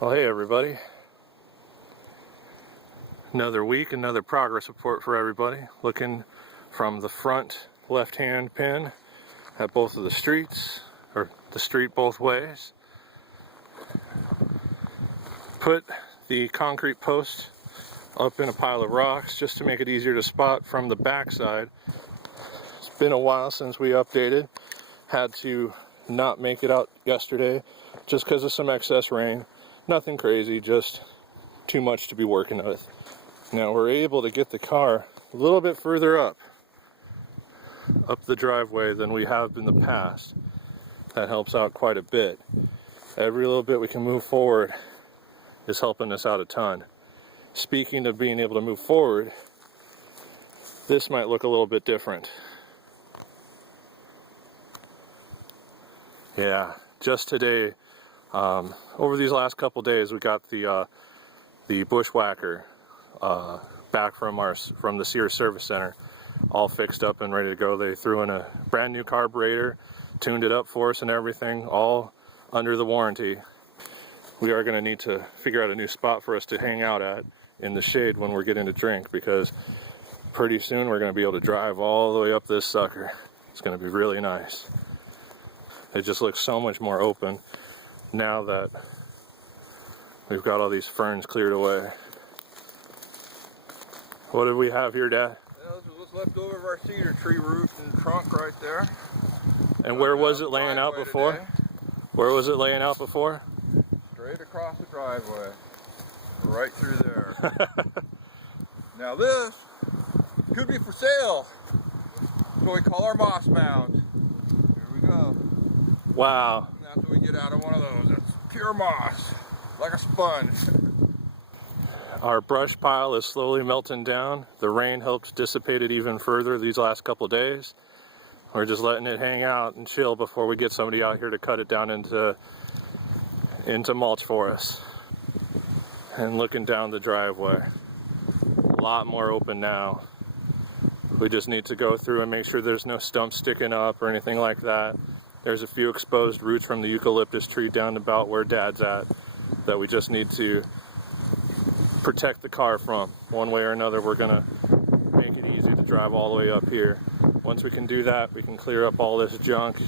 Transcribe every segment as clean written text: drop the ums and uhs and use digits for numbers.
Well, hey everybody. Another week, another progress report for everybody. Looking from the front left-hand pin at both of the streets, or the street both ways. Put the concrete post up in a pile of rocks just to make it easier to spot from the backside. It's been a while since we updated. Had to not make it out yesterday just because of some excess rain. Nothing crazy, just too much to be working with. Now we're able to get the car a little bit further up the driveway than we have in the past. That helps out quite a bit. Every little bit we can move forward is helping us out a ton. Speaking of being able to move forward, this might look a little bit different. Yeah, just today, over these last couple days, we got the Bushwhacker back from the Sears Service Center, all fixed up and ready to go. They threw in a brand new carburetor, tuned it up for us and everything, all under the warranty. We are going to need to figure out a new spot for us to hang out at in the shade when we're getting a drink, because pretty soon we're going to be able to drive all the way up this sucker. It's going to be really nice. It just looks so much more open now that we've got all these ferns cleared away. What do we have here, Dad? Well, this was left over of our cedar tree roof and trunk right there. And where was it laying out before? Today. Where was it laying out before? Straight across the driveway. Right through there. Now this could be for sale. That's what we call our moss mound. Here we go. Wow. And that's what we get out of one of those. It's pure moss, like a sponge. Our brush pile is slowly melting down. The rain helped dissipate it even further these last couple days. We're just letting it hang out and chill before we get somebody out here to cut it down into mulch for us. And looking down the driveway, a lot more open now. We just need to go through and make sure there's no stumps sticking up or anything like that. There's a few exposed roots from the eucalyptus tree down about where Dad's at that we just need to protect the car from. One way or another, we're gonna make it easy to drive all the way up here. Once we can do that, we can clear up all this junk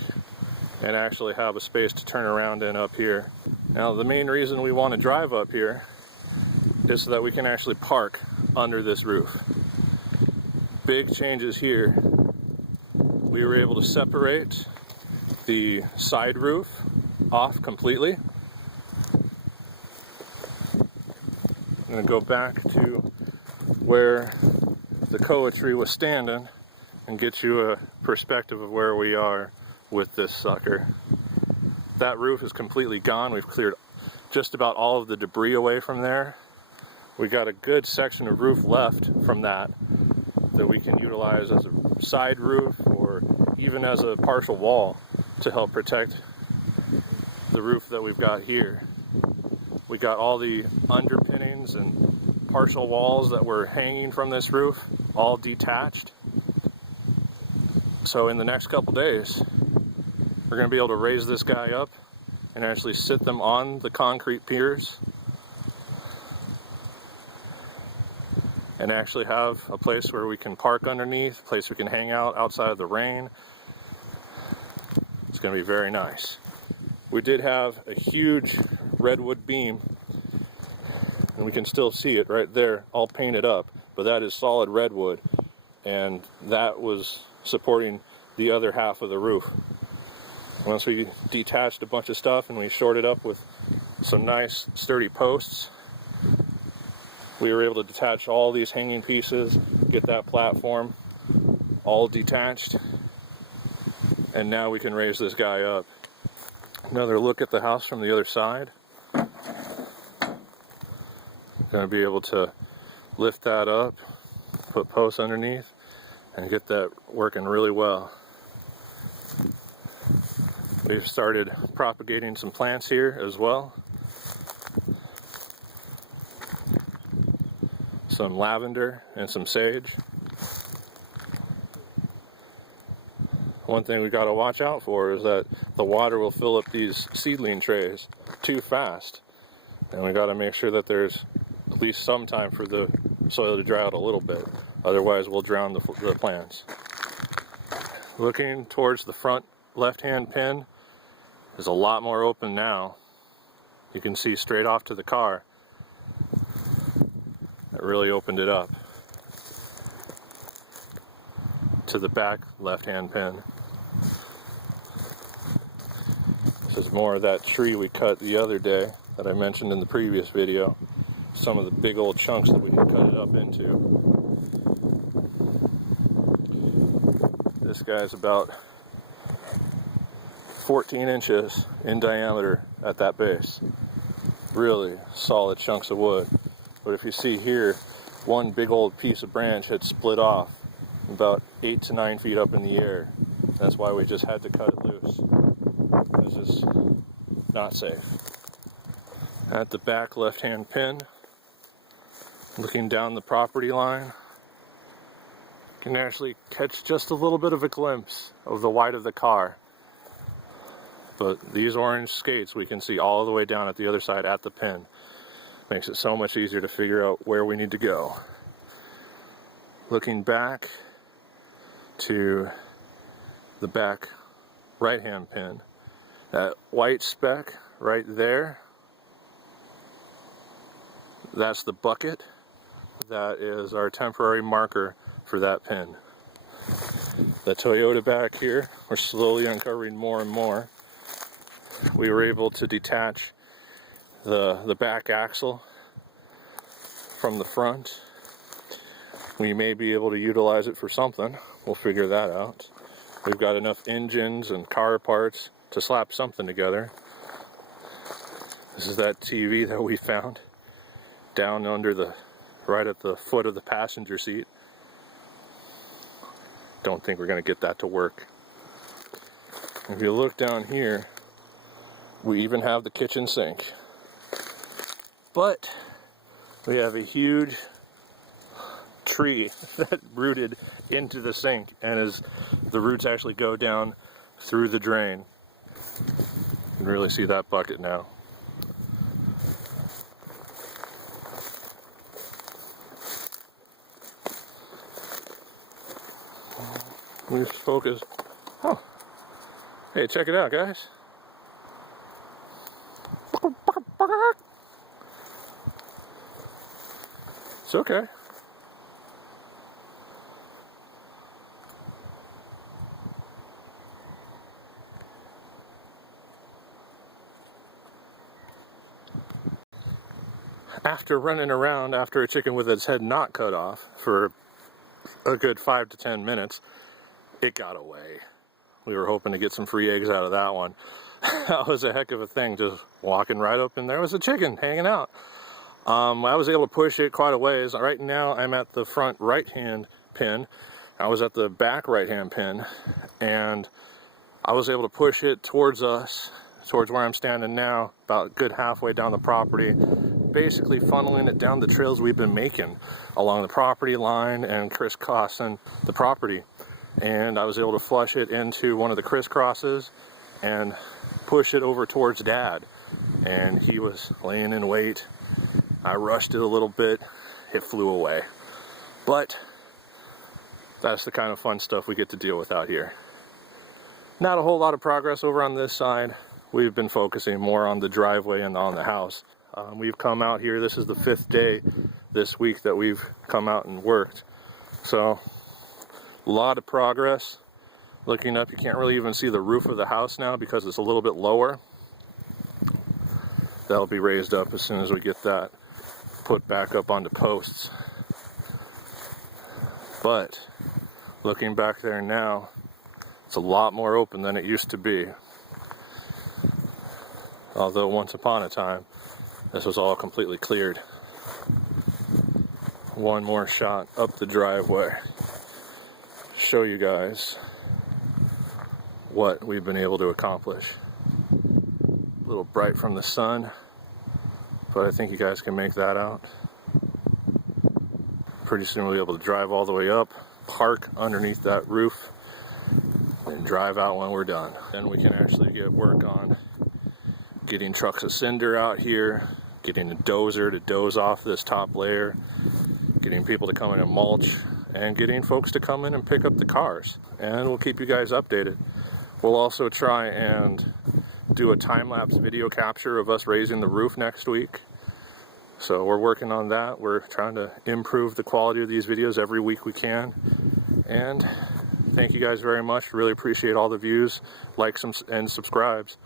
and actually have a space to turn around in up here. Now, the main reason we want to drive up here is so that we can actually park under this roof. Big changes here. We were able to separate the side roof off completely. I'm going to go back to where the koa tree was standing and get you a perspective of where we are with this sucker. That roof is completely gone. We've cleared just about all of the debris away from there. We got a good section of roof left from that we can utilize as a side roof or even as a partial wall to help protect the roof that we've got here. We got all the underpinnings and partial walls that were hanging from this roof all detached. So in the next couple days, we're going to be able to raise this guy up and actually sit them on the concrete piers and actually have a place where we can park underneath, a place we can hang out outside of the rain. It's going to be very nice. We did have a huge redwood beam, and we can still see it right there, all painted up, but that is solid redwood, and that was supporting the other half of the roof. Once we detached a bunch of stuff and we shorted up with some nice sturdy posts, we were able to detach all these hanging pieces, get that platform all detached, and now we can raise this guy up. Another look at the house from the other side. Going to be able to lift that up, put posts underneath, and get that working really well. We've started propagating some plants here as well. Some lavender and some sage. One thing we got to watch out for is that the water will fill up these seedling trays too fast. And we got to make sure that there's at least some time for the soil to dry out a little bit. Otherwise, we'll drown the plants. Looking towards the front left-hand pin is a lot more open now. You can see straight off to the car. That really opened it up. To the back left-hand pin. This is more of that tree we cut the other day that I mentioned in the previous video. Some of the big old chunks that we can cut it up into. This guy's about 14 inches in diameter at that base. Really solid chunks of wood. But if you see here, one big old piece of branch had split off about 8 to 9 feet up in the air. That's why we just had to cut it loose. It's just not safe. At the back left-hand pin, looking down the property line, you can actually catch just a little bit of a glimpse of the white of the car. But these orange skates we can see all the way down at the other side at the pin. Makes it so much easier to figure out where we need to go. Looking back to the back right-hand pin, that white speck right there, that's the bucket. That is our temporary marker for that pin. The Toyota back here, we're slowly uncovering more and more. We were able to detach the back axle from the front. We may be able to utilize it for something. We'll figure that out. We've got enough engines and car parts to slap something together. This is that TV that we found down under right at the foot of the passenger seat. Don't think we're going to get that to work. If you look down here, we even have the kitchen sink. But we have a huge tree that rooted into the sink, and the roots actually go down through the drain. You can really see that bucket now. Let's focus. Oh, hey, check it out, guys. It's okay. After running around after a chicken with its head not cut off for a good 5 to 10 minutes, it got away. We were hoping to get some free eggs out of that one. That was a heck of a thing, just walking right up and there was a chicken hanging out. I was able to push it quite a ways. Right now I'm at the front right-hand pin. I was at the back right-hand pin, and I was able to push it towards us, towards where I'm standing now, about a good halfway down the property, basically funneling it down the trails we've been making along the property line and crisscrossing the property. And I was able to flush it into one of the crisscrosses and push it over towards Dad. And he was laying in wait. I rushed it a little bit. It flew away. But that's the kind of fun stuff we get to deal with out here. Not a whole lot of progress over on this side. We've been focusing more on the driveway and on the house. We've come out here. This is the 5th day this week that we've come out and worked. So a lot of progress. Looking up, you can't really even see the roof of the house now because it's a little bit lower. That'll be raised up as soon as we get that put back up onto posts. But looking back there now, it's a lot more open than it used to be. Although once upon a time, this was all completely cleared. One more shot up the driveway. Show you guys what we've been able to accomplish. A little bright from the sun, but I think you guys can make that out. Pretty soon we'll be able to drive all the way up, park underneath that roof, and drive out when we're done. Then we can actually get work on getting trucks of cinder out here, getting a dozer to doze off this top layer, getting people to come in and mulch, and getting folks to come in and pick up the cars. And we'll keep you guys updated. We'll also try and do a time-lapse video capture of us raising the roof next week. So we're working on that. We're trying to improve the quality of these videos every week we can. And thank you guys very much. Really appreciate all the views, likes, and subscribes.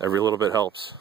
Every little bit helps.